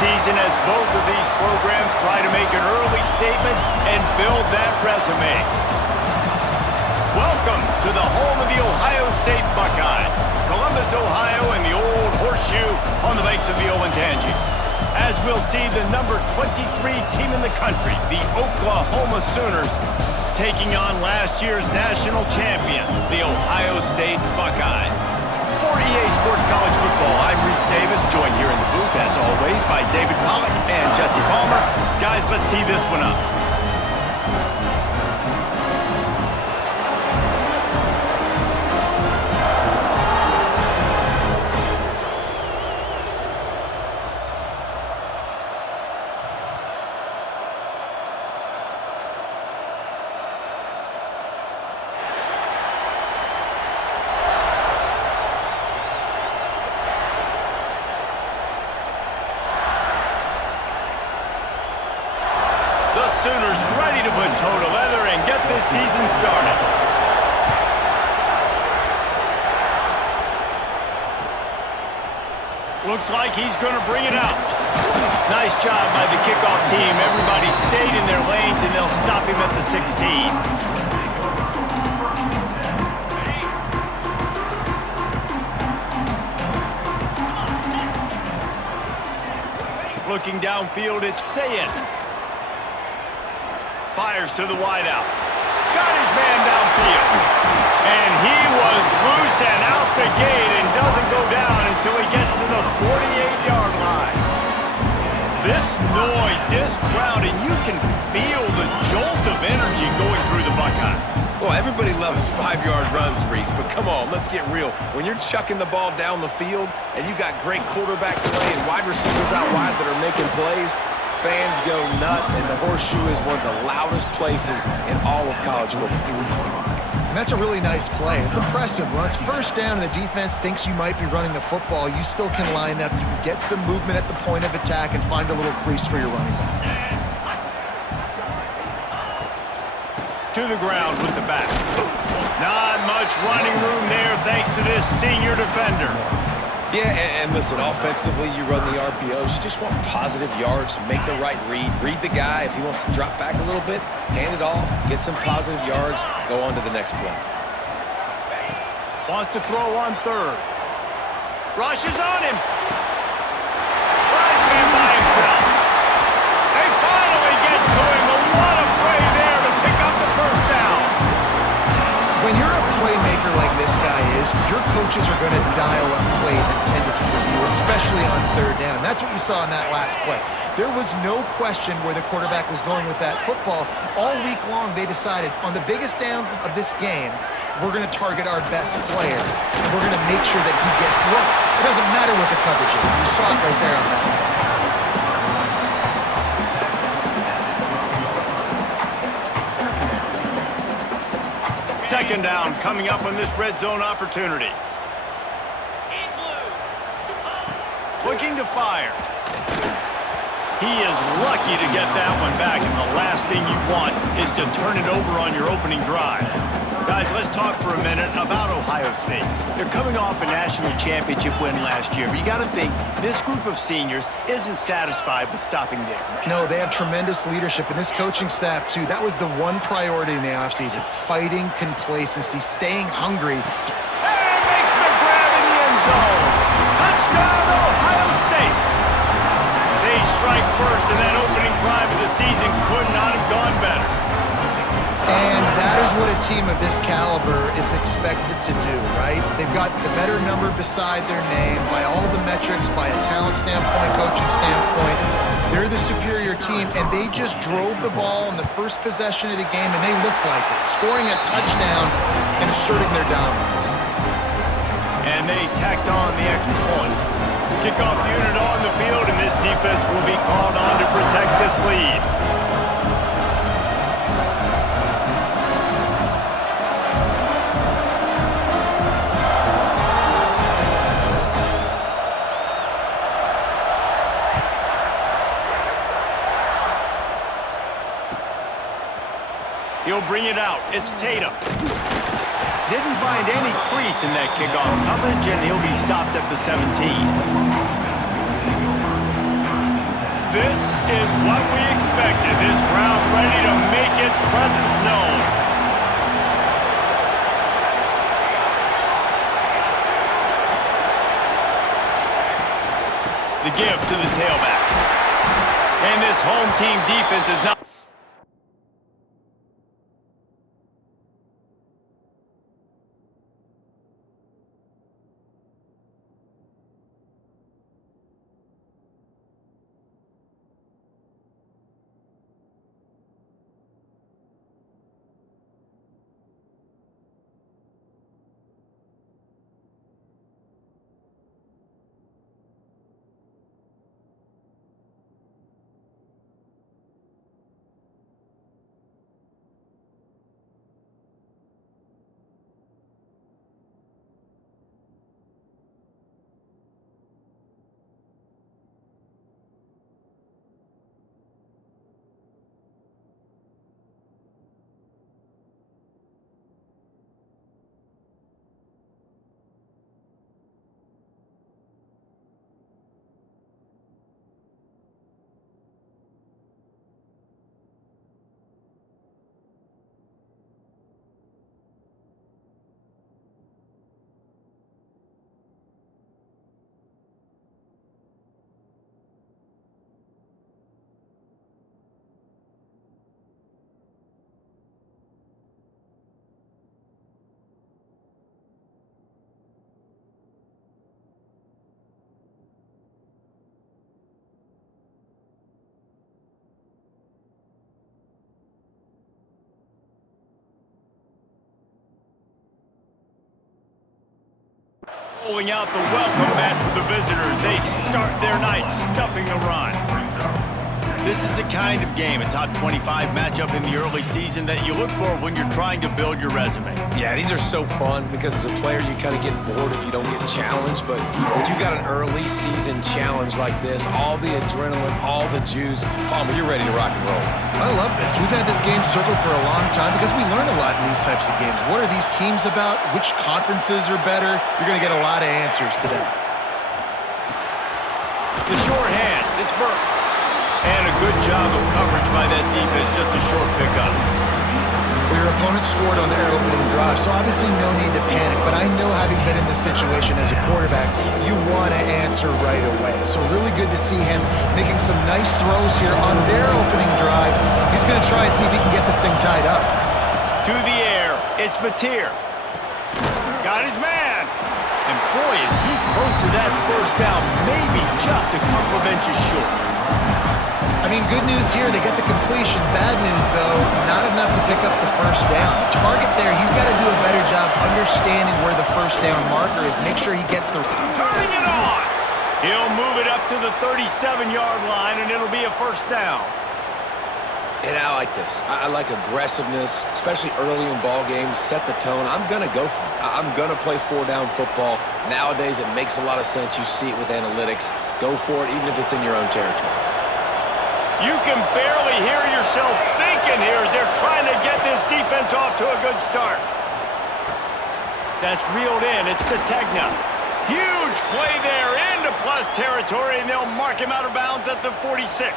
season as both of these programs try to make an early statement and build that resume. Welcome to the home of the Ohio State Buckeyes, Columbus, Ohio, and the old horseshoe on the banks of the Olentangy. As we'll see the number 23 team in the country, the Oklahoma Sooners, taking on last year's national champions, the Ohio State Buckeyes. For EA Sports College Football, I'm Reese Davis, joined here in the booth, as always, by David Pollack and Jesse Palmer. Guys, let's tee this one up. Sooners ready to put toe to leather and get this season started. Looks like he's going to bring it out. Nice job by the kickoff team. Everybody stayed in their lanes, and they'll stop him at the 16. Looking downfield, it's Sayin. fires to the wideout. Got his man downfield. And he was loose and out the gate and doesn't go down until he gets to the 48-yard line. This noise, this crowd, and you can feel the jolt of energy going through the Buckeyes. Well, everybody loves 5-yard runs, Reese, but come on, let's get real. When you're chucking the ball down the field and you got great quarterback play and wide receivers out wide that are making plays, fans go nuts, and the Horseshoe is one of the loudest places in all of college football. And that's a really nice play. It's impressive. When it's first down and the defense thinks you might be running the football, you still can line up. You can get some movement at the point of attack and find a little crease for your running back. To the ground with the back. Not much running room there thanks to this senior defender. Yeah, and listen, offensively, you run the RPOs. You just want positive yards, make the right read. Read the guy. If he wants to drop back a little bit, hand it off, get some positive yards, go on to the next play. Wants to throw on third. Rushes on him. Finds him by himself. They finally get to him. A lot of play there to pick up the first down. When you're a playmaker like this guy is, your coaches are going to dial up plays intended for you, especially on third down. That's what you saw in that last play. There was no question where the quarterback was going with that football. All week long, they decided on the biggest downs of this game, we're going to target our best player. And we're going to make sure that he gets looks. It doesn't matter what the coverage is. You saw it right there on that one. Second down coming up on this red zone opportunity. Looking to fire. He is lucky to get that one back, and the last thing you want is to turn it over on your opening drive. Guys, let's talk for a minute about Ohio State. They're coming off a national championship win last year. You got to think this group of seniors isn't satisfied with stopping there. No, they have tremendous leadership, and this coaching staff, too. That was the one priority in the offseason, fighting complacency, staying hungry. And makes the grab in the end zone. Touchdown, Ohio State. They strike first, and that opening drive of the season could not have gone better. And that is what a team of this caliber is expected to do, right? They've got the better number beside their name by all the metrics, by a talent standpoint, coaching standpoint. They're the superior team, and they just drove the ball in the first possession of the game, and they looked like it, scoring a touchdown and asserting their dominance. And they tacked on the extra point. Kickoff unit on the field, and this defense will be called on to protect this lead. He'll bring it out. It's Tatum. Didn't find any crease in that kickoff coverage, and he'll be stopped at the 17. This is what we expected. This crowd ready to make its presence known. The give to the tailback. And this home team defense is not... rolling out the welcome mat for the visitors. They start their night stuffing the run. This is the kind of game, a top 25 matchup in the early season, that you look for when you're trying to build your resume. Yeah, these are so fun because as a player, you kind of get bored if you don't get challenged. But when you got an early season challenge like this, all the adrenaline, all the juice, Palmer, you're ready to rock and roll. I love this. We've had this game circled for a long time because we learn a lot in these types of games. What are these teams about? Which conferences are better? You're going to get a lot of answers today. The short hands, it's Burks. And a good job of coverage by that defense, just a short pickup. Well, your opponent scored on their opening drive, so obviously no need to panic. But I know, having been in this situation as a quarterback, you want to answer right away. So really good to see him making some nice throws here on their opening drive. He's going to try and see if he can get this thing tied up. To the air, it's Mateer. Got his man. And boy, is he close to that first down, maybe just a couple of inches short. I mean, good news here, they get the completion. Bad news, though, not enough to pick up the first down. The target there, he's got to do a better job understanding where the first down marker is. Make sure he gets the... Turning it on! He'll move it up to the 37-yard line, and it'll be a first down. And I like this. I like aggressiveness, especially early in ball games. Set the tone. I'm going to go for it. I'm going to play four-down football. Nowadays, it makes a lot of sense. You see it with analytics. Go for it, even if it's in your own territory. You can barely hear yourself thinking here as they're trying to get this defense off to a good start. That's reeled in. It's Sategna. Huge play there into plus territory, and they'll mark him out of bounds at the 46.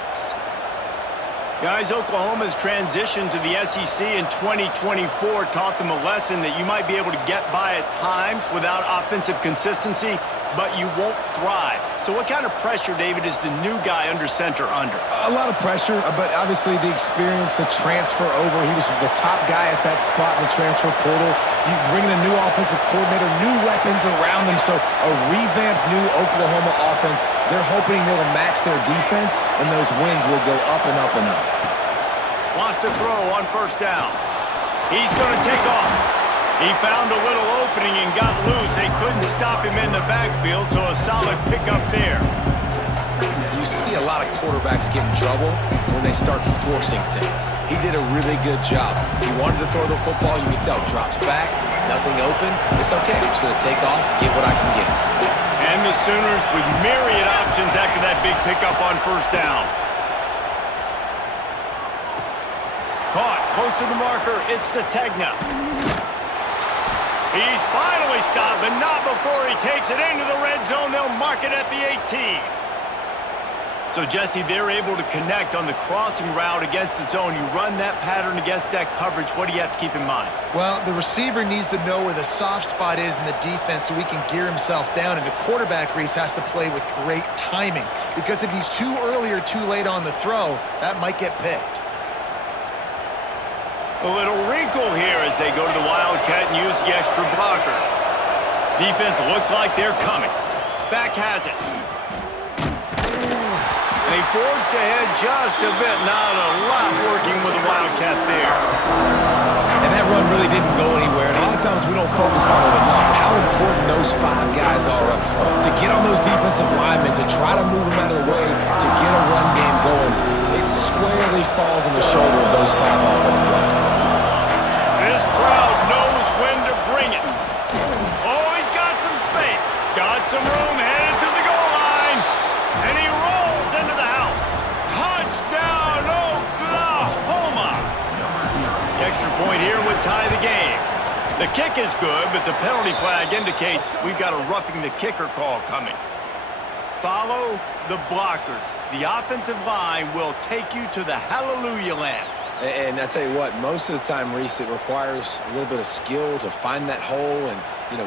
Guys, Oklahoma's transition to the SEC in 2024 taught them a lesson that you might be able to get by at times without offensive consistency, but you won't thrive. So what kind of pressure, David, is the new guy under center under? A lot of pressure, but obviously the experience, the transfer over. He was the top guy at that spot in the transfer portal. You bring in a new offensive coordinator, new weapons around him, so a revamped new Oklahoma offense. They're hoping they'll match their defense, and those wins will go up and up and up. Wants to throw on first down. He's going to take off. He found a little opening and got loose. They couldn't stop him in the backfield, so a solid pickup there. You see a lot of quarterbacks get in trouble when they start forcing things. He did a really good job. He wanted to throw the football. You can tell. Drops back, nothing open. It's okay. I'm just going to take off, get what I can get. And the Sooners with myriad options after that big pickup on first down. Caught close to the marker. It's Sategna. He's finally stopped, but not before he takes it into the red zone. They'll mark it at the 18. So, Jesse, they're able to connect on the crossing route against the zone. You run that pattern against that coverage. What do you have to keep in mind? Well, the receiver needs to know where the soft spot is in the defense so he can gear himself down, and the quarterback, Reese, has to play with great timing, because if he's too early or too late on the throw, that might get picked. A little wrinkle here as they go to the Wildcat and use the extra blocker. Defense looks like they're coming. Back has it. They forged ahead just a bit. Not a lot working with the Wildcat there. And that run really didn't go anywhere. And a lot of times we don't focus on it enough. How important those five guys are up front. To get on those defensive linemen, to try to move them out of the way, to get a run game going, it squarely falls on the shoulder of those five offensive linemen. This crowd knows when to bring it. Oh, he's got some space. Got some room, headed to the goal line. And he rolls into the house. Touchdown, Oklahoma. The extra point here would tie the game. The kick is good, but the penalty flag indicates we've got a roughing the kicker call coming. Follow the blockers. The offensive line will take you to the hallelujah land. And I tell you what, most of the time, Reese, it requires a little bit of skill to find that hole and,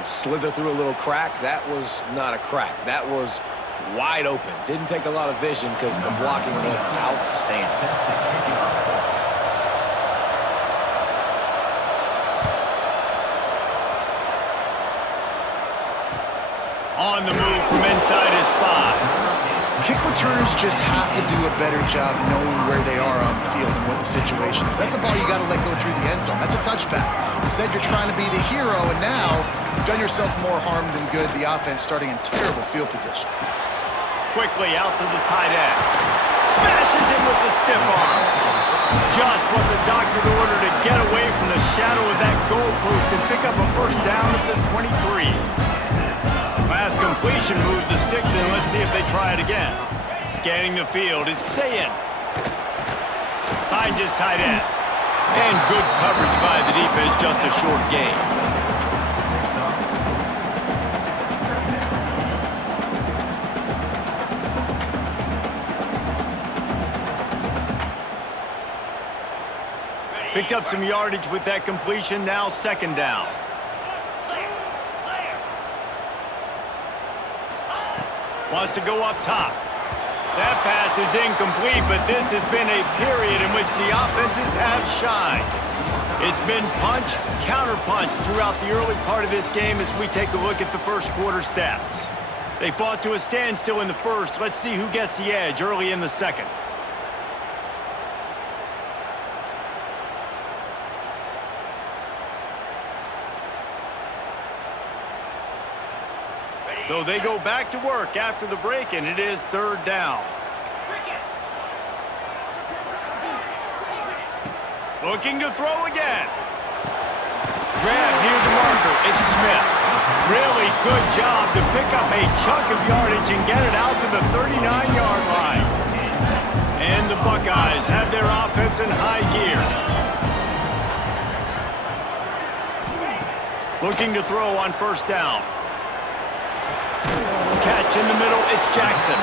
slither through a little crack. That was not a crack. That was wide open. Didn't take a lot of vision because the blocking was outstanding. On the move from inside his 5. Kick returners just have to do a better job knowing where they are on the field and what the situation is. That's a ball you got to let go through the end zone. That's a touchback. Instead, you're trying to be the hero, and now you've done yourself more harm than good. The offense starting in terrible field position. Quickly out to the tight end. Smashes it with the stiff arm. Just what the doctor ordered to get away from the shadow of that goalpost and pick up a first down at the 23. Pass completion moves the sticks in. Let's see if they try it again. Scanning the field, it's Sayin. Finds his tight end. And good coverage by the defense, just a short gain. Picked up some yardage with that completion, now second down. Wants to go up top. That pass is incomplete, but this has been a period in which the offenses have shined. It's been punch, counter-punch throughout the early part of this game as we take a look at the first quarter stats. They fought to a standstill in the first. Let's see who gets the edge early in the second. So they go back to work after the break, and it is third down. Looking to throw again. Grab near the marker. It's Smith. Really good job to pick up a chunk of yardage and get it out to the 39-yard line. And the Buckeyes have their offense in high gear. Looking to throw on first down. Catch in the middle, it's Jackson.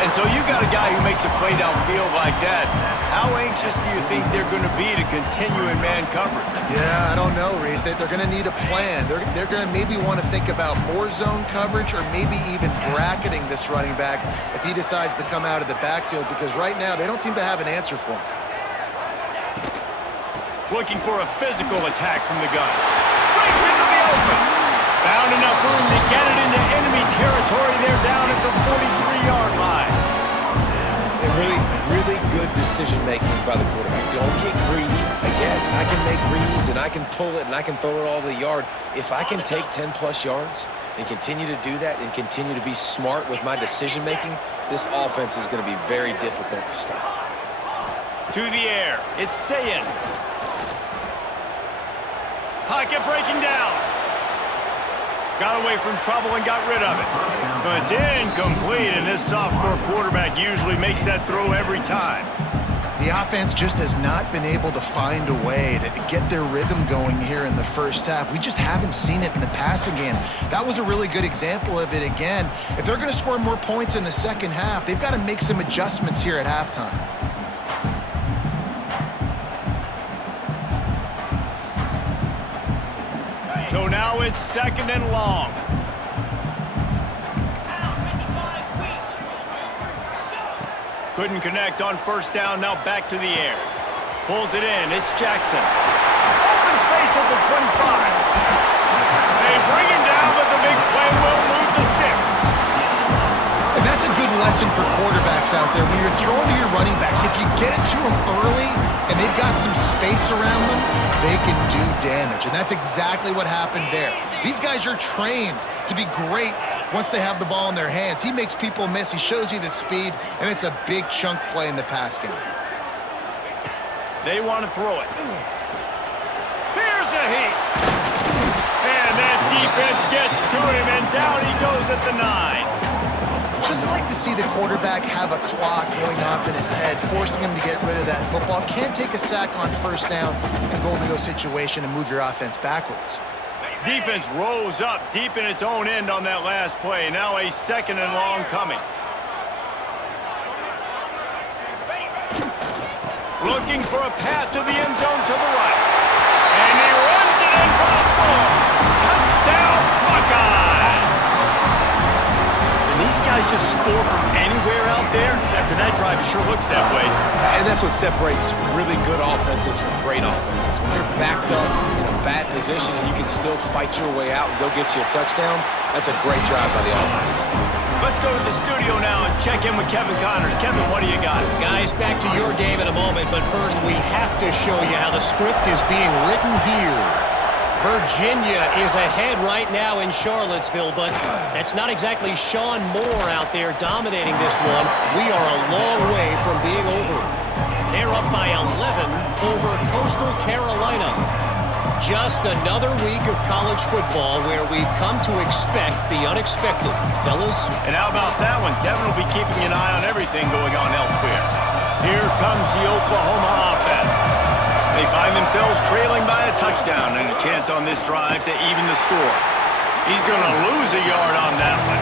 And so you got a guy who makes a play downfield like that. How anxious do you think they're going to be to continue in man coverage? Yeah, I don't know, Reese. They're going to need a plan. They're going to maybe want to think about more zone coverage or maybe even bracketing this running back if he decides to come out of the backfield, because right now they don't seem to have an answer for him. Looking for a physical attack from the gun. Breaks into the open. Found enough room to get it into enemy territory. They're down at the 43-yard line. Really good decision-making by the quarterback. Don't get greedy. Yes, I can make reads, and I can pull it, and I can throw it all over the yard. If I can take 10-plus yards and continue to do that and continue to be smart with my decision-making, this offense is going to be very difficult to stop. To the air. It's Sayin. Pocket breaking down. Got away from trouble and got rid of it. But it's incomplete, and this sophomore quarterback usually makes that throw every time. The offense just has not been able to find a way to get their rhythm going here in the first half. We just haven't seen it in the passing game. That was a really good example of it again. If they're going to score more points in the second half, they've got to make some adjustments here at halftime. So now it's second and long. Couldn't connect on first down, now back to the air. Pulls it in, it's Jackson. Open space at the 25. They bring him down, but the big play will move the sticks. And that's a good lesson for quarterbacks out there. When you're throwing to your running backs, if you get it to them early and they've got some space around them, they can do damage. And that's exactly what happened there. These guys are trained to be great once they have the ball in their hands. He makes people miss. He shows you the speed, and it's a big chunk play in the pass game. They want to throw it. Here's a heat. And that defense gets to him, and down he goes at the 9. Just like to see the quarterback have a clock going off in his head, forcing him to get rid of that football. Can't take a sack on first down in a goal-to-go situation and move your offense backwards. Defense rose up deep in its own end on that last play. Now a second and long coming. Looking for a path to the end zone to the right. And he runs it in for the score. Touchdown, Buckeyes! And these guys just score from anywhere out there. After that drive, it sure looks that way. And that's what separates really good offenses from great offenses. When you're backed up in a bad position and you can still fight your way out and go get you a touchdown, that's a great drive by the offense. Let's go to the studio now and check in with Kevin Connors. Kevin, what do you got? Guys, back to your game in a moment, but first we have to show you how the script is being written here. Virginia is ahead right now in Charlottesville, but that's not exactly Sean Moore out there dominating this one. We are a long way from being over. They're up by 11 over Coastal Carolina. Just another week of college football where we've come to expect the unexpected. Fellas? And how about that one? Kevin will be keeping an eye on everything going on elsewhere. Here comes the Oklahoma offense. They find themselves trailing by a touchdown and a chance on this drive to even the score. He's going to lose a yard on that one.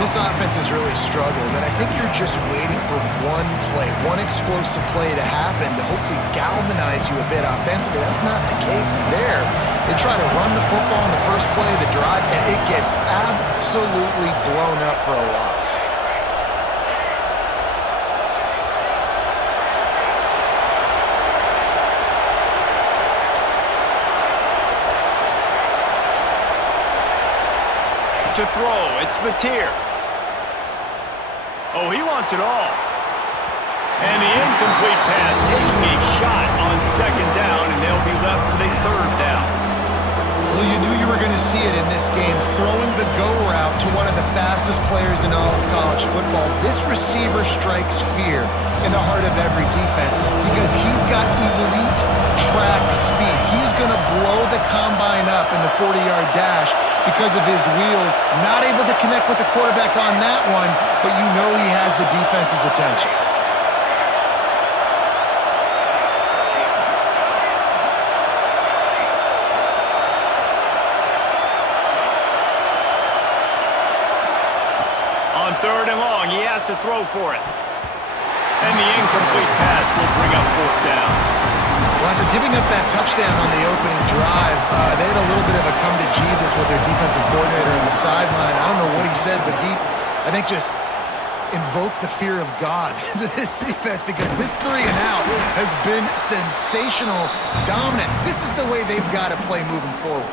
This offense has really struggled, and I think you're just waiting for one play, one explosive play to happen to hopefully galvanize you a bit offensively. That's not the case there. They try to run the football on the first play of the drive, and it gets absolutely blown up for a loss. To throw, it's Mateer. Oh, he wants it all. And the incomplete pass taking a shot on second down, and they'll be left with a third down. Well, you knew you were going to see it in this game, throwing the go route to one of the fastest players in all of college football. This receiver strikes fear in the heart of every defense because he's got elite track speed. He's going to blow the combine up in the 40-yard dash because of his wheels. Not able to connect with the quarterback on that one, but you know he has the defense's attention. On third and long, he has to throw for it. And the incomplete pass will bring up fourth down. Well, after giving up that touchdown on the opening drive, they had a little bit of a come to Jesus with their defensive coordinator on the sideline. I don't know what he said, but he, I think, just invoked the fear of God into this defense because this 3 and out has been sensational, dominant. This is the way they've got to play moving forward.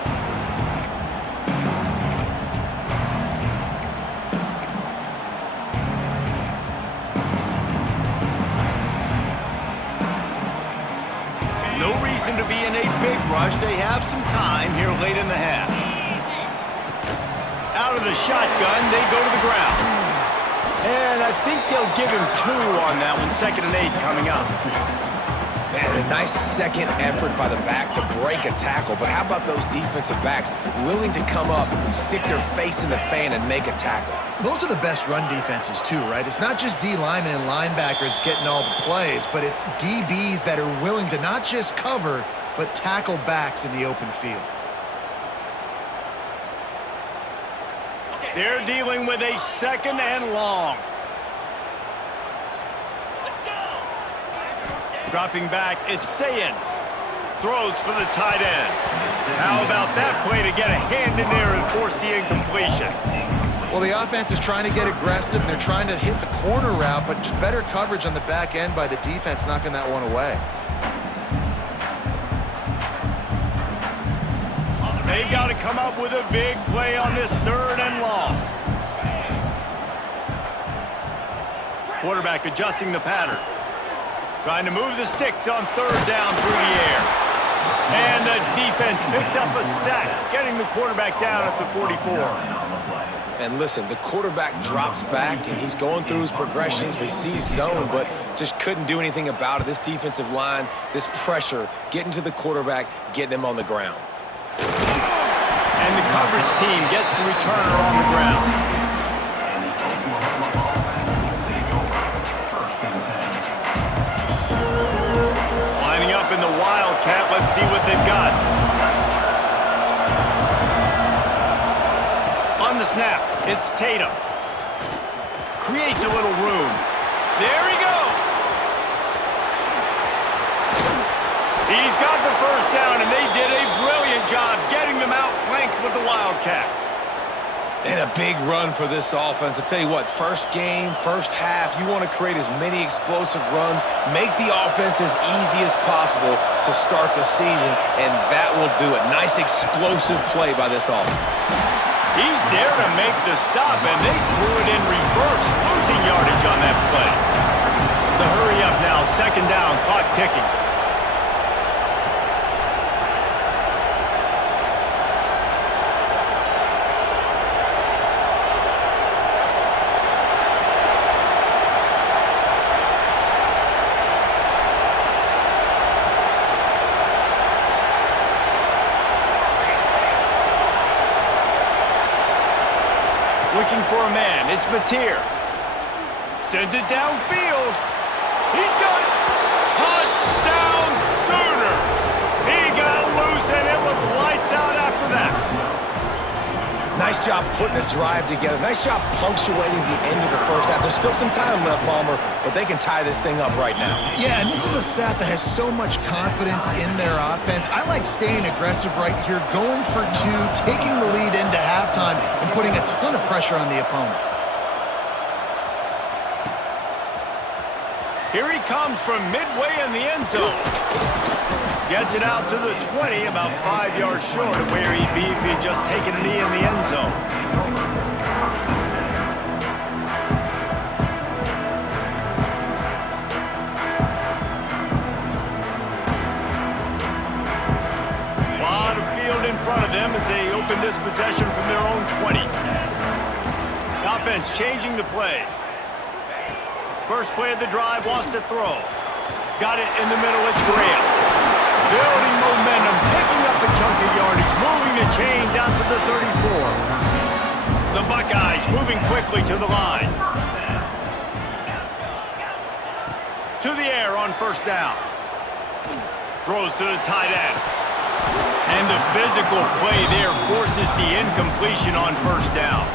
No reason to be in a big rush. They have some time here late in the half. Out of the shotgun, they go to the ground. And I think they'll give him 2 on that one. 2nd and 8 coming up. Man, a nice second effort by the back to break a tackle. But how about those defensive backs willing to come up, stick their face in the fan, and make a tackle? Those are the best run defenses too, right? It's not just D linemen and linebackers getting all the plays, but it's DBs that are willing to not just cover, but tackle backs in the open field. They're dealing with a 2nd and long. Dropping back, it's Sayin. Throws for the tight end. How about that play to get a hand in there and force the incompletion? Well, the offense is trying to get aggressive. They're trying to hit the corner route, but just better coverage on the back end by the defense, knocking that one away. They've got to come up with a big play on this 3rd and long. Quarterback adjusting the pattern. Trying to move the sticks on 3rd down through the air. And the defense picks up a sack, getting the quarterback down at the 44. And listen, the quarterback drops back, and he's going through his progressions. We see zone, but just couldn't do anything about it. This defensive line, this pressure, getting to the quarterback, getting him on the ground. And the coverage team gets the returner on the ground. Lining up in the Wildcat. Let's see what they've got. On the snap, it's Tatum. Creates a little room. There he goes. He's got the first down, and they did a brilliant job getting them outflanked with the Wildcat. And a big run for this offense. I tell you what, first game, first half, you want to create as many explosive runs, make the offense as easy as possible to start the season, and that will do it. Nice explosive play by this offense. He's there to make the stop, and they threw it in reverse, losing yardage on that play. The hurry up now, second down, clock ticking. Looking for a man, it's Mateer. Sends it downfield. He's got it. Touchdown Sooners. He got loose and it was lights out after that. Nice job putting a drive together. Nice job punctuating the end of the first half. There's still some time left, Palmer, but they can tie this thing up right now. Yeah, and this is a staff that has so much confidence in their offense. I like staying aggressive right here, going for two, taking the lead into halftime, and putting a ton of pressure on the opponent. Here he comes from midway in the end zone. Gets it out to the 20, about 5 yards short of where he'd be if he'd just taken a knee in the end zone. A lot of field in front of them as they open this possession from their own 20. The offense changing the play. First play of the drive, wants to throw. Got it in the middle, it's Graham. Building momentum, picking up a chunk of yardage, moving the chains out to the 34. The Buckeyes moving quickly to the line. To the air on first down. Throws to the tight end. And the physical play there forces the incompletion on first down.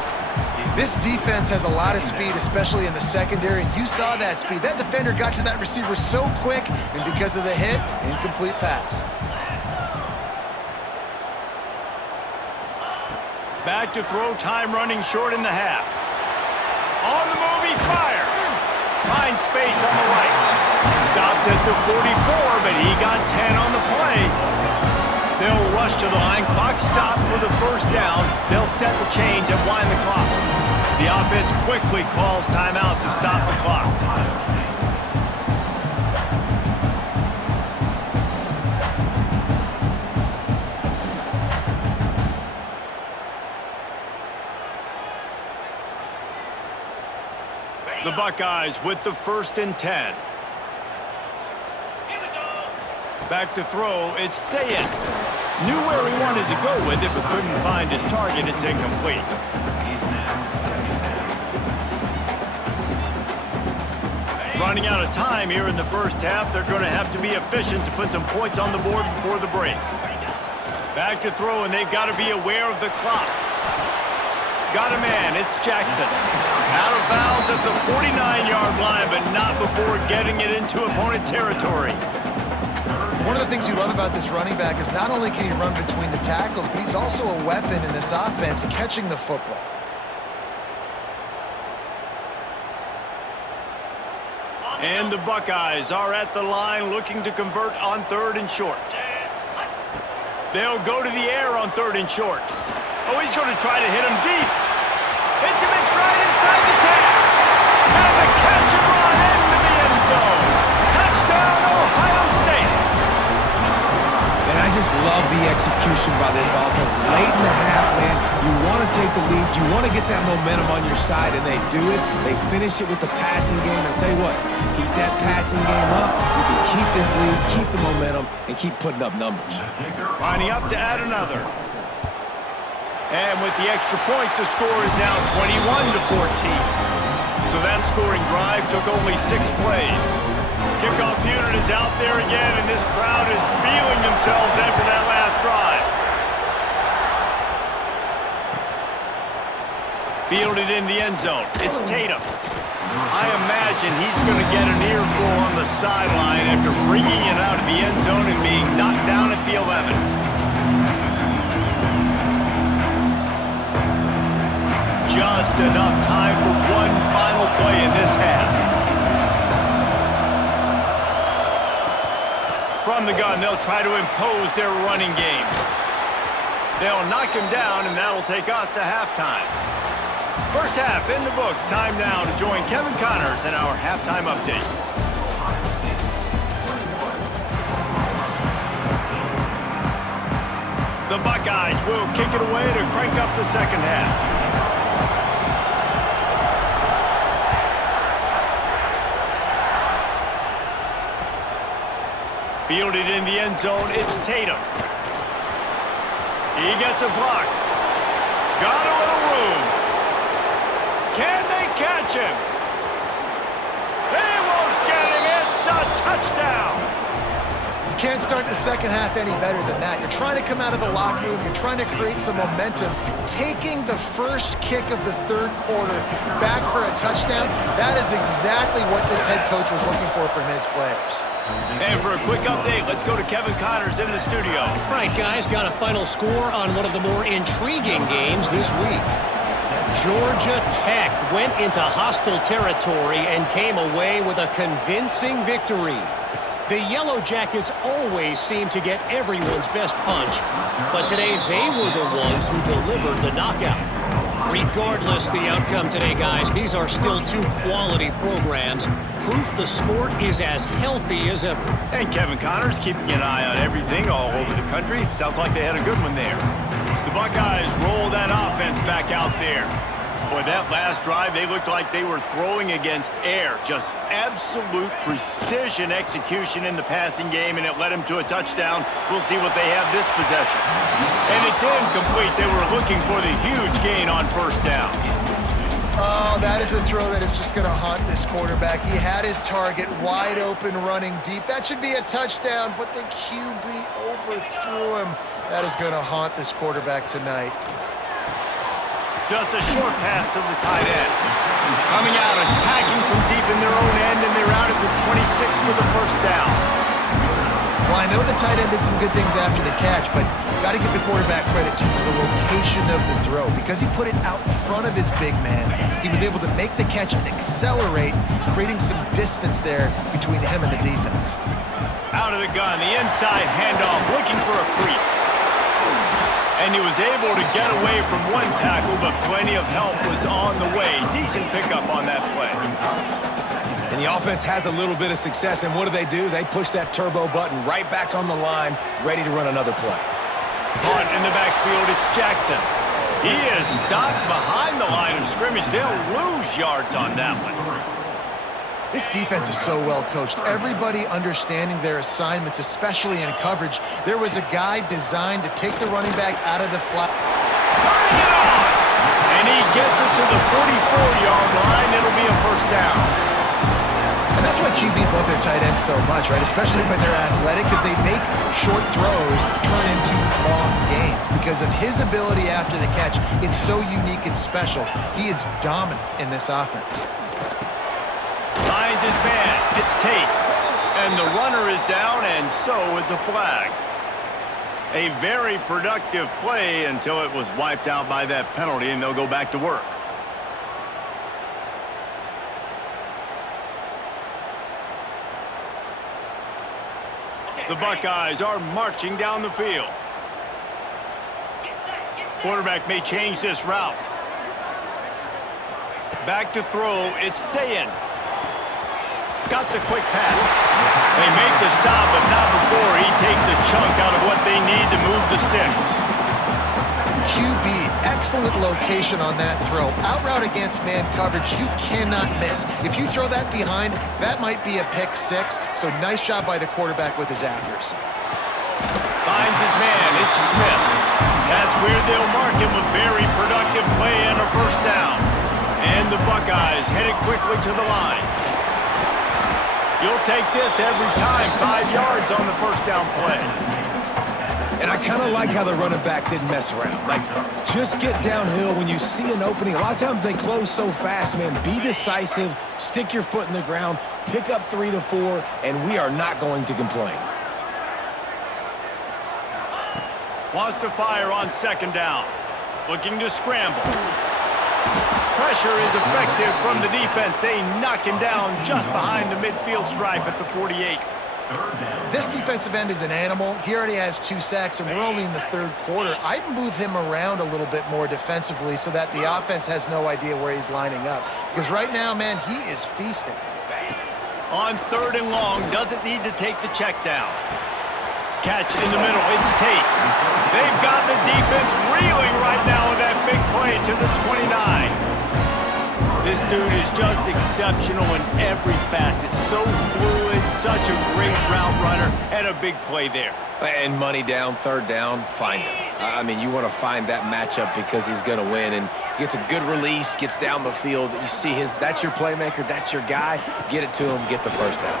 This defense has a lot of speed, especially in the secondary, and you saw that speed. That defender got to that receiver so quick, and because of the hit, incomplete pass. Back to throw, time running short in the half. On the move, he fires. Finds space on the right. Stopped at the 44, but he got 10 on the play. They'll rush to the line, clock stop for the first down. They'll set the chains and wind the clock. The offense quickly calls timeout to stop the clock. The Buckeyes with the 1st and 10. Back to throw, it's Sayed. Knew where he wanted to go with it, but couldn't find his target. It's incomplete. Running out of time here in the first half. They're going to have to be efficient to put some points on the board before the break. Back to throw, and they've got to be aware of the clock. Got a man, it's Jackson. Out of bounds at the 49-yard line, but not before getting it into opponent territory. One of the things you love about this running back is not only can he run between the tackles, but he's also a weapon in this offense, catching the football. And the Buckeyes are at the line looking to convert on 3rd and short. They'll go to the air on 3rd and short. Oh, he's going to try to hit him deep. Hits him in stride inside the 10. And the catch and run into the end zone. Touchdown, Ohio State. And I just love the execution by this offense. Late in the half, man, you want to take the lead. You want to get that momentum on your side, and they do it. They finish it with the passing game. I'll tell you what, keep that passing game up. You can keep this lead, keep the momentum, and keep putting up numbers. Lining up to add another. And with the extra point, the score is now 21-14. So that scoring drive took only 6 plays. Kickoff unit is out there again, and this crowd is feeling themselves after that last drive. Fielded in the end zone. It's Tatum. I imagine he's going to get an earful on the sideline after bringing it out of the end zone and being knocked down at the 11. just enough time for one final play in this half. From the gun, they'll try to impose their running game. They'll knock him down, and that'll take us to halftime. First half in the books. Time now to join Kevin Connors in our halftime update. The Buckeyes will kick it away to crank up the second half. Fielded in the end zone, it's Tatum. He gets a block. Got a little room. Can they catch him? They won't get him. It's a touchdown. You can't start the second half any better than that. You're trying to come out of the locker room. You're trying to create some momentum. Taking the first kick of the third quarter back for a touchdown, that is exactly what this head coach was looking for from his players. And for a quick update, let's go to Kevin Connors in the studio. All right, guys, got a final score on one of the more intriguing games this week. Georgia Tech went into hostile territory and came away with a convincing victory. The Yellow Jackets always seem to get everyone's best punch, but today they were the ones who delivered the knockout. Regardless the outcome today, guys, these are still two quality programs. Proof the sport is as healthy as ever. And Kevin Connors keeping an eye on everything all over the country. Sounds like they had a good one there. The Buckeyes roll that offense back out there. Boy, that last drive, they looked like they were throwing against air. Just absolute precision execution in the passing game, and it led them to a touchdown. We'll see what they have this possession. And it's incomplete. They were looking for the huge gain on first down. Oh, that is a throw that is just going to haunt this quarterback. He had his target wide open running deep. That should be a touchdown, but the QB overthrew him. That is going to haunt this quarterback tonight. Just a short pass to the tight end. Coming out, attacking from deep in their own end, and they're out at the 26 for the first down. Well, I know the tight end did some good things after the catch, but got to give the quarterback credit to the location of the throw. Because he put it out in front of his big man, he was able to make the catch and accelerate, creating some distance there between him and the defense. Out of the gun, the inside handoff, looking for a crease. And he was able to get away from one tackle, but plenty of help was on the way. Decent pickup on that play. And the offense has a little bit of success, and what do? They push that turbo button right back on the line, ready to run another play. Caught in the backfield, it's Jackson. He is stopped behind the line of scrimmage. They'll lose yards on that one. This defense is so well coached. Everybody understanding their assignments, especially in coverage. There was a guy designed to take the running back out of the flat. Turning it on! And he gets it to the 44-yard line. It'll be a first down. And that's why QBs love their tight ends so much, right? Especially when they're athletic, because they make short throws turn into long gains. Because of his ability after the catch, it's so unique and special. He is dominant in this offense. Finds his man. It's Tate. And the runner is down, and so is a flag. A very productive play until it was wiped out by that penalty, and they'll go back to work. The Buckeyes are marching down the field. Quarterback may change this route. Back to throw, it's Sayin. Got the quick pass. They make the stop, but not before he takes a chunk out of what they need to move the sticks. QB, excellent location on that throw. Out route against man coverage, you cannot miss. If you throw that behind, that might be a pick six. So nice job by the quarterback with his accuracy. Finds his man, it's Smith. That's where they'll mark him. A very productive play and a first down. And the Buckeyes headed quickly to the line. You'll take this every time. 5 yards on the first down play. And I kind of like how the running back didn't mess around. Like, just get downhill when you see an opening. A lot of times they close so fast, man. Be decisive, stick your foot in the ground, pick up 3 to 4, and we are not going to complain. Wants to fire on second down. Looking to scramble. pressure is effective from the defense. They knock him down just behind the midfield stripe at the 48. This defensive end is an animal. He already has 2 sacks, and we're only in the 3rd quarter. I'd move him around a little bit more defensively so that the offense has no idea where he's lining up. Because right now, man, he is feasting. On 3rd and long, doesn't need to take the check down. Catch in the middle, it's Tate. They've got the defense reeling right now with that big play to the 29. This dude is just exceptional in every facet. So fluid, such a great route runner, and a big play there. And money down, 3rd down, find him. I mean, you want to find that matchup because he's going to win. And gets a good release, gets down the field. You see that's your playmaker, that's your guy. Get it to him, get the 1st down.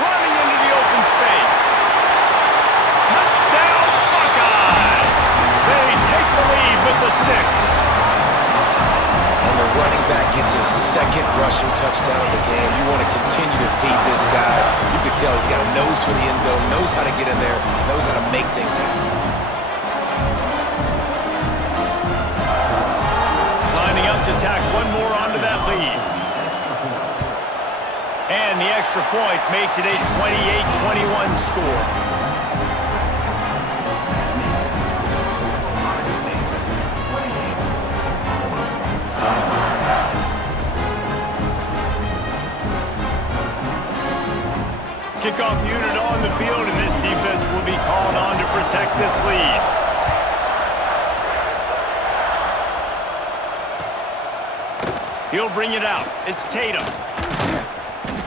Running into the open space. Touchdown, Buckeyes! They take the lead with the 6. And the running back gets his 2nd rushing touchdown of the game. You want to continue to feed this guy. You can tell he's got a nose for the end zone, knows how to get in there, knows how to make things happen. Lining up to tack one more onto that lead. And the extra point makes it a 28-21 score. Kickoff unit on the field, and this defense will be called on to protect this lead. He'll bring it out. It's Tatum.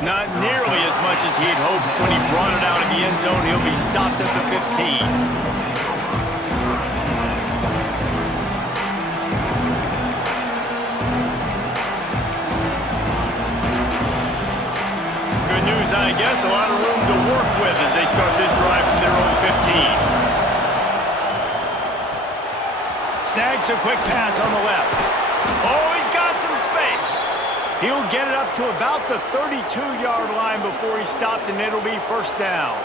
Not nearly as much as he had hoped when he brought it out of the end zone. He'll be stopped at the 15. I guess a lot of room to work with as they start this drive from their own 15. Snags a quick pass on the left. Oh, he's got some space. He'll get it up to about the 32-yard line before he's stopped, and it'll be 1st down.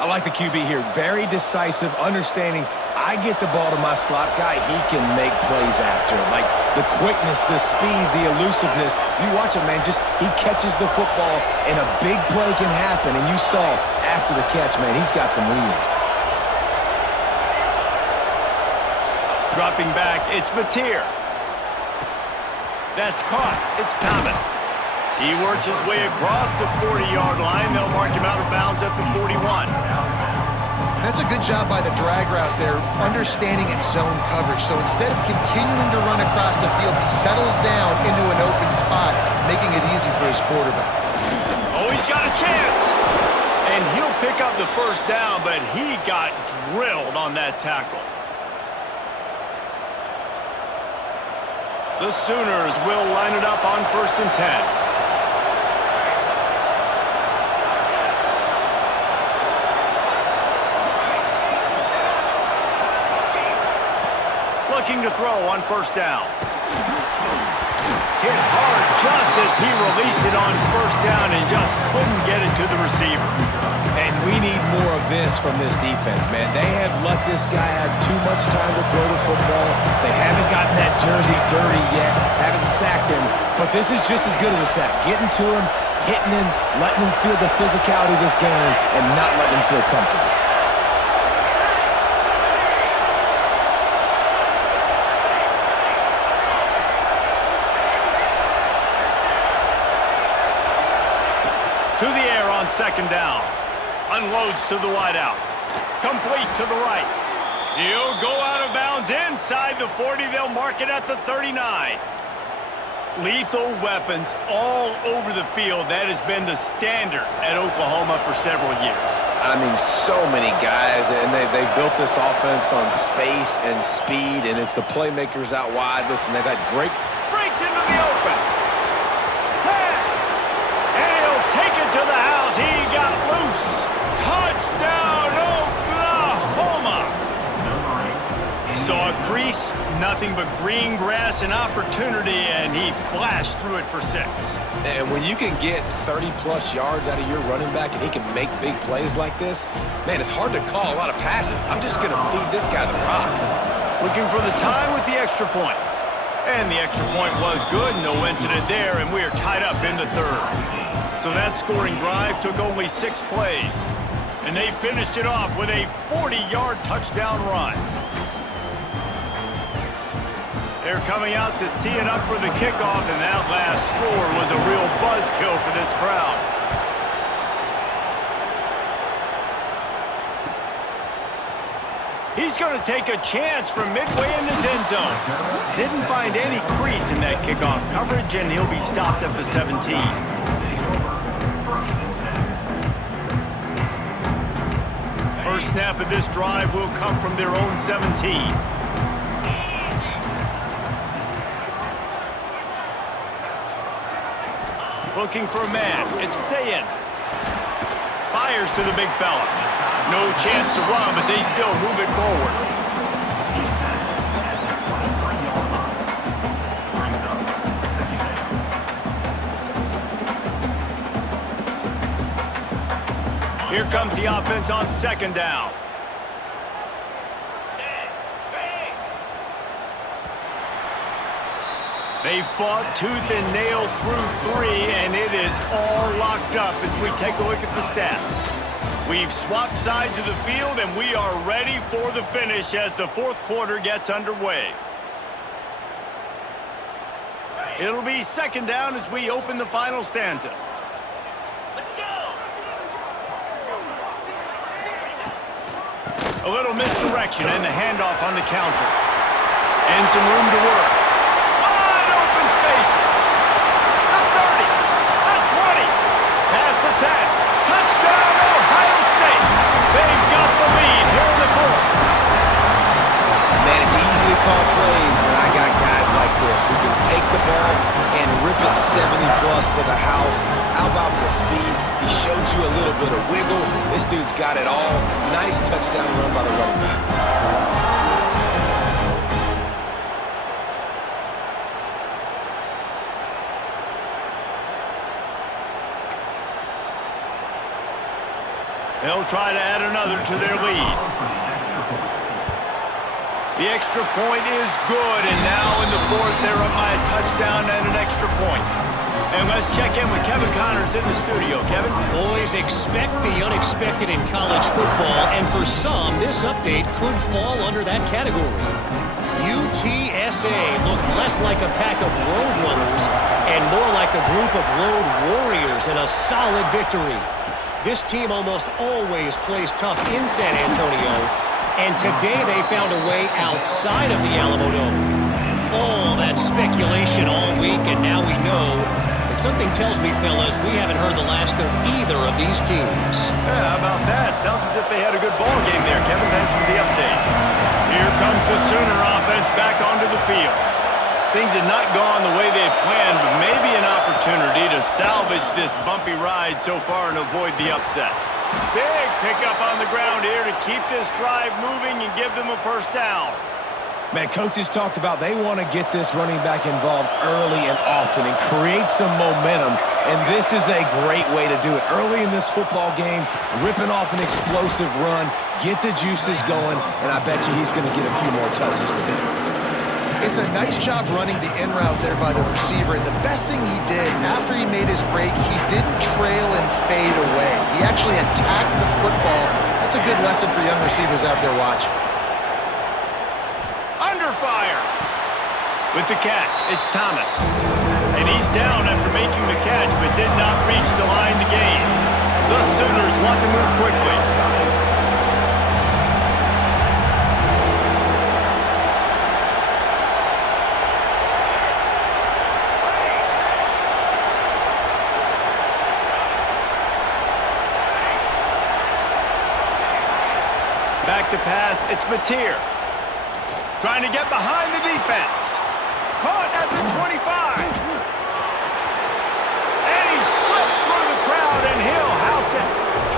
I like the QB here. Very decisive, understanding I get the ball to my slot guy, he can make plays after it. Like the quickness, the speed, the elusiveness. You watch him, man, he catches the football and a big play can happen. And you saw after the catch, man, he's got some wheels. Dropping back, it's Mateer. That's caught. It's Thomas. He works his way across the 40-yard line. They'll mark him out of bounds at the 41. That's a good job by the drag route there, understanding its zone coverage. So instead of continuing to run across the field, he settles down into an open spot, making it easy for his quarterback. Oh, he's got a chance! And he'll pick up the 1st down, but he got drilled on that tackle. The Sooners will line it up on 1st and 10. Looking to throw on 1st down. Hit hard just as he released it on 1st down and just couldn't get it to the receiver. And we need more of this from this defense, man. They have let this guy have too much time to throw the football. They haven't gotten that jersey dirty yet, haven't sacked him, but this is just as good as a sack. Getting to him, hitting him, letting him feel the physicality of this game, and not letting him feel comfortable. To the air on 2nd down. Unloads to the wideout. Complete to the right. He'll go out of bounds inside the 40. They'll mark it at the 39. Lethal weapons all over the field. That has been the standard at Oklahoma for several years. I mean, so many guys, and they built this offense on space and speed, and it's the playmakers out wide. Listen, they've had great... Breaks into the open. Take it to the house. He got loose. Touchdown, Oklahoma. Saw a crease, nothing but green grass and opportunity, and he flashed through it for 6. And when you can get 30-plus yards out of your running back and he can make big plays like this, man, it's hard to call a lot of passes. I'm just going to feed this guy the rock. Looking for the time with the extra point. And the extra point was good. No incident there, and we are tied up in the third. So that scoring drive took only 6 plays. And they finished it off with a 40-yard touchdown run. They're coming out to tee it up for the kickoff, and that last score was a real buzzkill for this crowd. He's going to take a chance from midway in his end zone. Didn't find any crease in that kickoff coverage, and he'll be stopped at the 17. First snap of this drive will come from their own 17. Looking for a man. It's Sayin. Fires to the big fella. No chance to run, but they still move it forward. Here comes the offense on second down. They fought tooth and nail through 3, and it is all locked up as we take a look at the stats. We've swapped sides of the field, and we are ready for the finish as the fourth quarter gets underway. It'll be second down as we open the final stanza. Let's go! A little misdirection and the handoff on the counter. And some room to work. Spaces. At 30. At 20. Past the 10. Touchdown, Ohio State. They've got the lead here in the fourth. Man, it's easy to call plays when I got guys like this who can take the ball and rip it 70-plus to the house. How about the speed? He showed you a little bit of wiggle. This dude's got it all. Nice touchdown run by the running back. They'll try to add another to their lead. The extra point is good, and now in the fourth, they're up by a touchdown and an extra point. And let's check in with Kevin Connors in the studio. Kevin? Boys, expect the unexpected in college football, and for some, this update could fall under that category. UTSA looked less like a pack of road runners and more like a group of road warriors in a solid victory. This team almost always plays tough in San Antonio, and today they found a way outside of the Alamo Dome. All that speculation all week, and now we know. But something tells me, fellas, we haven't heard the last of either of these teams. Yeah, how about that? Sounds as if they had a good ball game there, Kevin. Thanks for the update. Here comes the Sooner offense back onto the field. Things had not gone the way they had planned, but maybe an opportunity to salvage this bumpy ride so far and avoid the upset. Big pickup on the ground here to keep this drive moving and give them a first down. Man, coaches talked about they want to get this running back involved early and often and create some momentum, and this is a great way to do it. Early in this football game, ripping off an explosive run, get the juices going, and I bet you he's going to get a few more touches today. It's a nice job running the in route there by the receiver, and the best thing he did after he made his break, he didn't trail and fade away. He actually attacked the football. That's a good lesson for young receivers out there watching. Under fire. With the catch, it's Thomas. And he's down after making the catch, but did not reach the line to gain. The Sooners want to move quickly. Back to pass, it's Mateer. Trying to get behind the defense. Caught at the 25. And he slipped through the crowd, and he'll house it.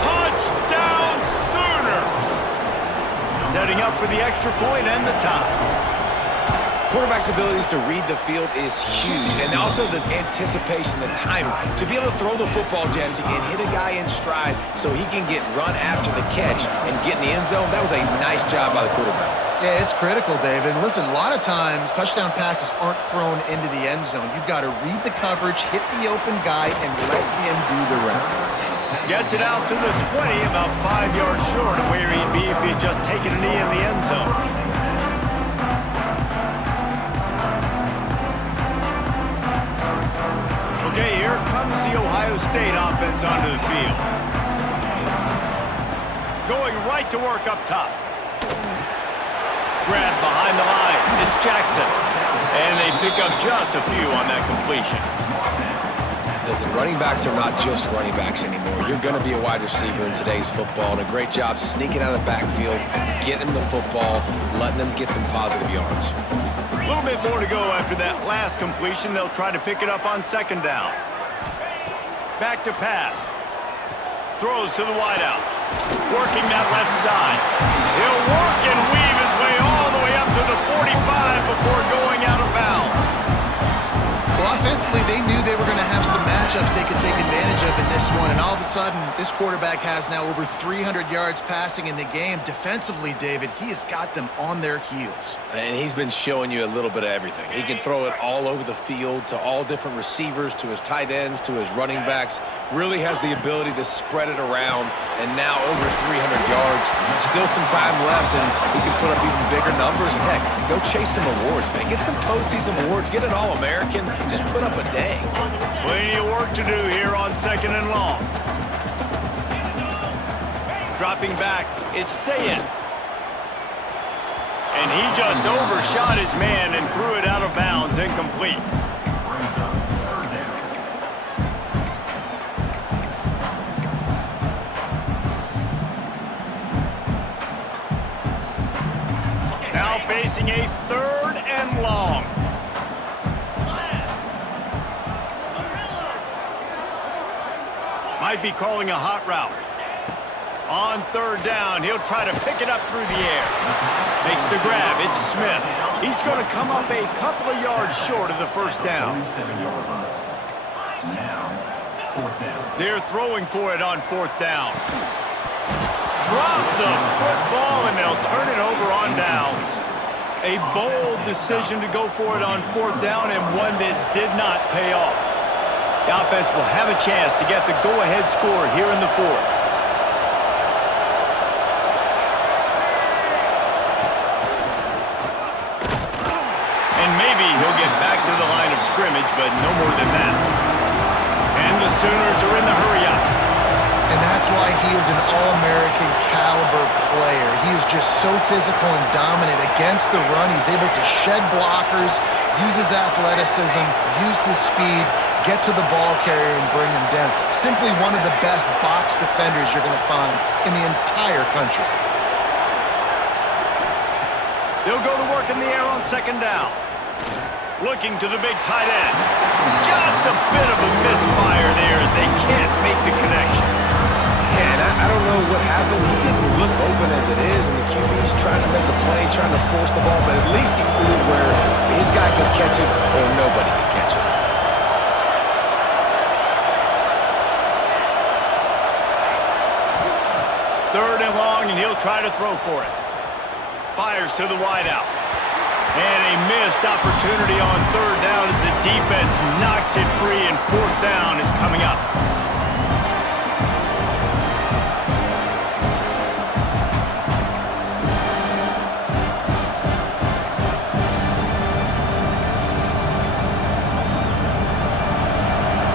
Touchdown Sooners. Setting up for the extra point and the tie. Quarterback's abilities to read the field is huge, and also the anticipation, the timing. To be able to throw the football, Jesse, and hit a guy in stride so he can get run after the catch and get in the end zone, that was a nice job by the quarterback. Yeah, it's critical, David. And listen, a lot of times touchdown passes aren't thrown into the end zone. You've got to read the coverage, hit the open guy, and let him do the rest. Gets it out to the 20, about 5 yards short of where he'd be if he had just taken a knee in the end zone. Okay, here comes the Ohio State offense onto the field. Going right to work up top. Grab behind the line. It's Jackson. And they pick up just a few on that completion. Listen, running backs are not just running backs anymore. You're going to be a wide receiver in today's football, and a great job sneaking out of the backfield, getting them the football, letting them get some positive yards. A little bit more to go after that last completion. They'll try to pick it up on second down. Back to pass. Throws to the wideout. Working that left side. He'll work and weave his way all the way up to the 45 before going out of bounds. Well, offensively, they knew they were going to have some matchups they could take advantage of in this one, and all of a sudden, this quarterback has now over 300 yards passing in the game. Defensively, David, he has got them on their heels. And he's been showing you a little bit of everything. He can throw it all over the field to all different receivers, to his tight ends, to his running backs. Really has the ability to spread it around, and now over 300 yards. Still some time left, and he can put up even bigger numbers. And heck, go chase some awards, man. Get some postseason awards. Get an All-American. Just put up a day. Plenty of work to do here on second and long. Dropping back, it's Sayin. And he just overshot his man and threw it out of bounds, incomplete. Now facing a third and long. Might be calling a hot route. On third down, he'll try to pick it up through the air. Makes the grab, it's Smith. He's going to come up a couple of yards short of the first down. They're throwing for it on fourth down. Drop the football, and they'll turn it over on downs. A bold decision to go for it on fourth down, and one that did not pay off. The offense will have a chance to get the go-ahead score here in the fourth. And maybe he'll get back to the line of scrimmage, but no more than that. And the Sooners are in the hurry-up. And that's why he is an All-American caliber player. He is just so physical and dominant against the run. He's able to shed blockers, use his athleticism, use his speed, get to the ball carrier and bring him down. Simply one of the best box defenders you're going to find in the entire country. They'll go to work in the air on second down. Looking to the big tight end. Just a bit of a misfire there as they can't make the connection. Yeah, and I don't know what happened. He didn't look open as it is, and the QB's trying to make a play, trying to force the ball, but at least he threw it where his guy could catch it or nobody could catch it. Third and long, and he'll try to throw for it. Fires to the wideout. And a missed opportunity on third down as the defense knocks it free, and fourth down is coming up.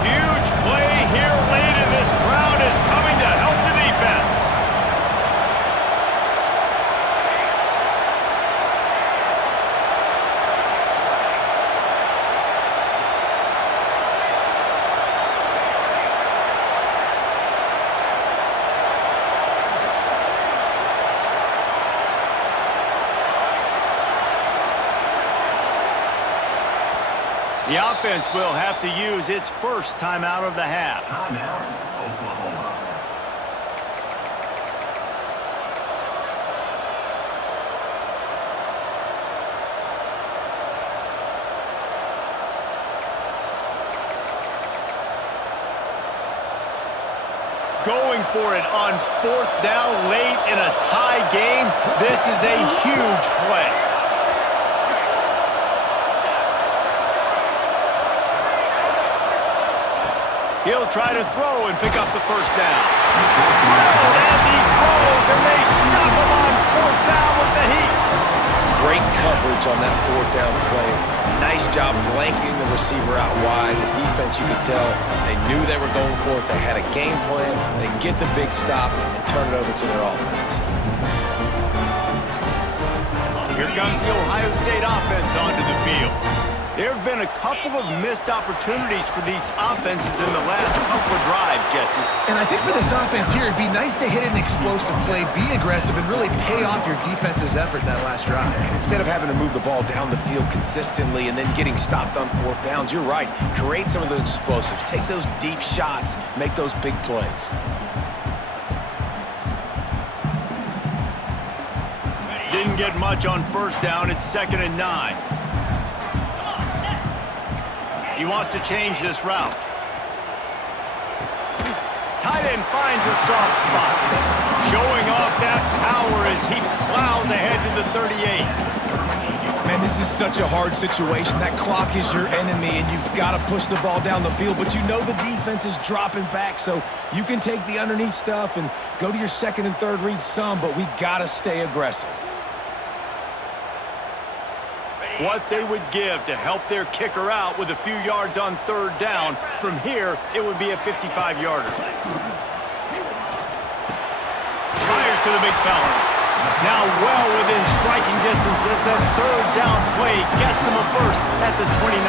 Huge play here late, and this crowd is coming to help the defense. The offense will have to use its first timeout of the half. going for it on 4th down late in a tie game. This is a huge play. He'll try to throw and pick up the first down. Drilled as he throws, and they stop him on 4th down with the heat. Great coverage on that 4th down play. Nice job blanketing the receiver out wide. The defense, you could tell, they knew they were going for it. They had a game plan. They get the big stop and turn it over to their offense. Here comes the Ohio State offense onto the field. There have been a couple of missed opportunities for these offenses in the last couple of drives, Jesse. And I think for this offense here, it'd be nice to hit an explosive play, be aggressive, and really pay off your defense's effort that last drive. And instead of having to move the ball down the field consistently and then getting stopped on 4th downs, you're right. Create some of those explosives. Take those deep shots. Make those big plays. Didn't get much on 1st down. It's 2nd and 9. He wants to change this route. Tight end finds a soft spot. Showing off that power as he plows ahead to the 38. Man, this is such a hard situation. That clock is your enemy, and you've got to push the ball down the field. But you know the defense is dropping back, so you can take the underneath stuff and go to your 2nd and 3rd read some, but we got to stay aggressive. What they would give to help their kicker out with a few yards on 3rd down. From here, it would be a 55-yarder. Fires to the big fella. Now well within striking distance as that 3rd down play gets him a first at the 29.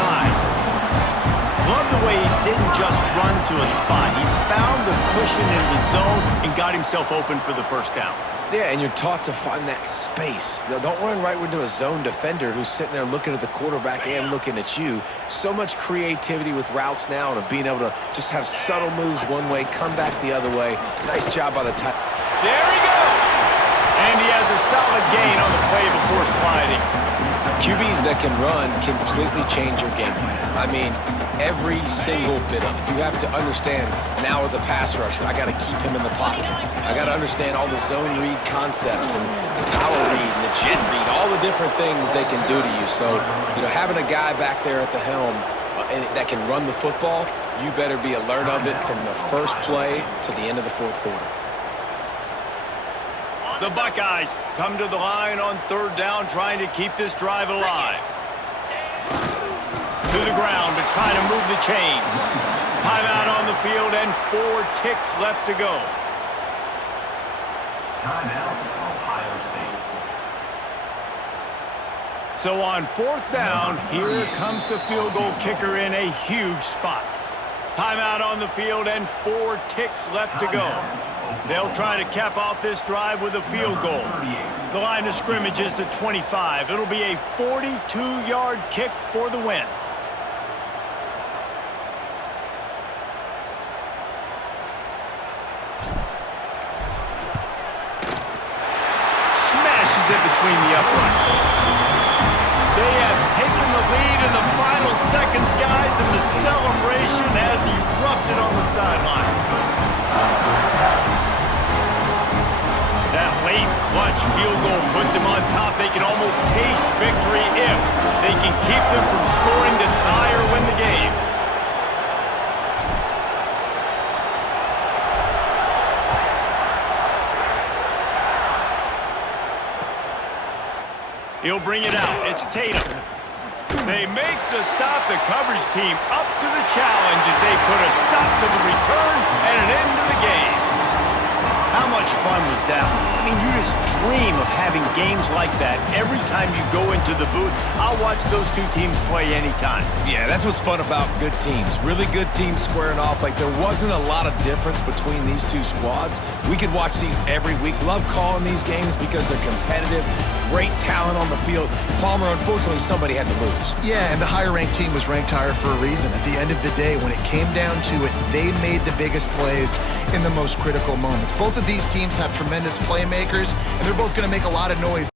Love the way he didn't just run to a spot. He found the cushion in the zone and got himself open for the first down. Yeah, and you're taught to find that space. Don't run right into a zone defender who's sitting there looking at the quarterback and looking at you. So much creativity with routes now and of being able to just have subtle moves one way, come back the other way. Nice job by the tight. There he goes! And he has a solid gain on the play before sliding. QBs that can run completely change your game plan. I mean, every single bit of it. You have to understand now as a pass rusher, I got to keep him in the pocket. I got to understand all the zone read concepts and the power read and the jet read, all the different things they can do to you. So, you know, having a guy back there at the helm that can run the football, you better be alert of it from the first play to the end of the 4th quarter. The Buckeyes come to the line on 3rd down, trying to keep this drive alive. To the ground to try to move the chains. Timeout on the field and 4 ticks left to go. Timeout, Ohio State. So on 4th down, here comes the field goal kicker in a huge spot. Timeout on the field and 4 ticks left to go. They'll try to cap off this drive with a field goal. The line of scrimmage is the 25. It'll be a 42-yard kick for the win. Smashes it between the uprights. They have taken the lead in the final seconds, guys, and the celebration has erupted on the sideline. That late clutch field goal put them on top. They can almost taste victory if they can keep them from scoring to tie or win the game. He'll bring it out. It's Tatum. They make the stop. The coverage team up to the challenge as they put a stop to the return and an end to the game. How much fun was that? I mean, you just dream of having games like that every time you go into the booth. I'll watch those two teams play anytime. Yeah, that's what's fun about good teams. Really good teams squaring off. Like, there wasn't a lot of difference between these two squads. We could watch these every week. Love calling these games because they're competitive. Great talent on the field. Palmer, unfortunately, somebody had to lose. Yeah, and the higher-ranked team was ranked higher for a reason. At the end of the day, when it came down to it, they made the biggest plays in the most critical moments. Both of these teams have tremendous playmakers, and they're both going to make a lot of noise